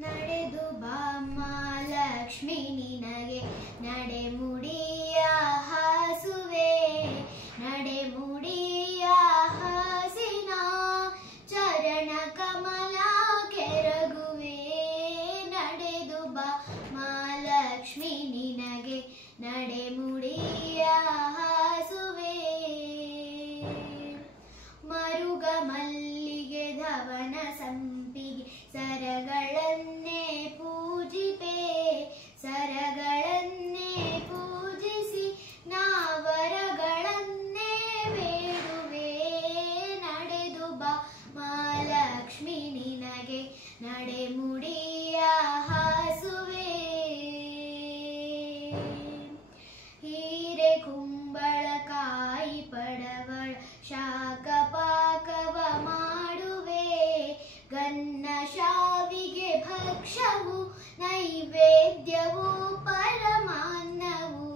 ನಡೆದು ಬಾಮ್ಮ ಲಕ್ಷ್ಮಿ ನಿನಗೆ ನಡೆಮುಡಿಯ ಹಾಸುವೆ ನಡೆಮುಡಿಯ ಹಾಸಿನ ಚರಣ ಕಮಲ ಕೆರಗುವೆ ನಡೆದು ಬಾಮ್ಮ ಲಕ್ಷ್ಮಿ ನಿನಗೆ ನಡೆಮುಡಿಯ ಹಾಸುವೆ ಮರುಗ ಮಲ್ಲಿಗೆ ಧವನ ಸಂಪಿಗೆ ಸರಗಳನ್ನೇ ಪೂಜಿಪೆ ಸರಗಳನ್ನೇ ಪೂಜಿಸಿ ನಾವರಗಳನ್ನೇ ಬೇಡುವೆ ನಡೆದು ಬಾ ಮಹಾಲಕ್ಷ್ಮಿ ನಿನಗೆ ನಡೆಮುಡಿಯ ಹಾಸುವೆ ಹೀರೆ ಕುಂಬಳಕಾಯಿ ಪಡವಳ ಶಾಖ ಪಾಕವ ಮಾಡುವೆ ಗನ್ನ ಶಾವಿಗೆ ಭಕ್ಷವು ನೈವೇದ್ಯವು ಪರಮಾನ್ನವು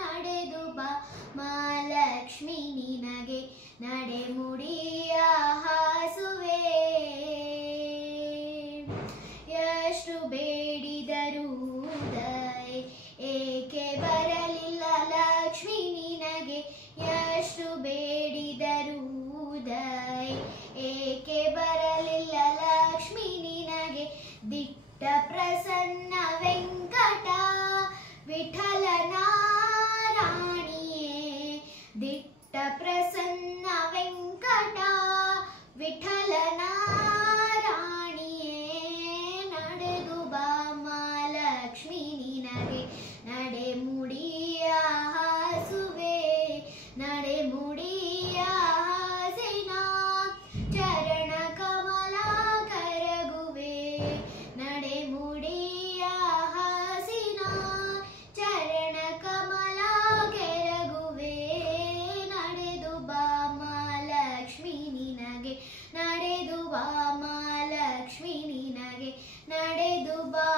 ನಡೆದು ಬಾ ಮಹಾಲಕ್ಷ್ಮಿ ನಿನಗೆ ನಡೆಮುಡಿಯ ಹಾಸುವೆ ಎಷ್ಟು ಬೇಡಿದರೂ ಉದಯ ಏಕೆ ಬರಲಿಲ್ಲ ಲಕ್ಷ್ಮಿ ನಿನಗೆ ಎಷ್ಟು ಬೇಡಿದರೂ ಉದಯ ಏಕೆ ಬರಲಿಲ್ಲ ಲಕ್ಷ್ಮಿ ನಿನಗೆ ದಿಟ್ಟ ಪ್ರಸನ್ನ ವೆಂಕಟ ವಿಠಲನ ರಾಣಿಯೇ ದಿಟ್ಟ ಪ್ರಸನ್ನ ವೆಂಕಟ ವಿಠಲನ ರಾಣಿಯೇ ನಡೆದು ಬಾ ಮಹಾಲಕ್ಷ್ಮಿ ನಿನಗೆ ನಡೆಮುಡಿಯ ಹಾಸುವೆ ನಡೆಮುಡಿಯ ಹಾಸಿನ ಚರಣ ಕಮಲ ಕರಗುವೆ ನಡೆಮುಡಿಯ ಹಾಸಿನ ಚರಣ ಕಮಲ ಕೆರಗುವೆ ನಡೆದು ಬಾ ಮಹಾಲಕ್ಷ್ಮಿ ನಿನಗೆ ನಡೆದು ಬಾ ಮಹಾಲಕ್ಷ್ಮಿ ನಿನಗೆ ನಡೆದು ಬಾ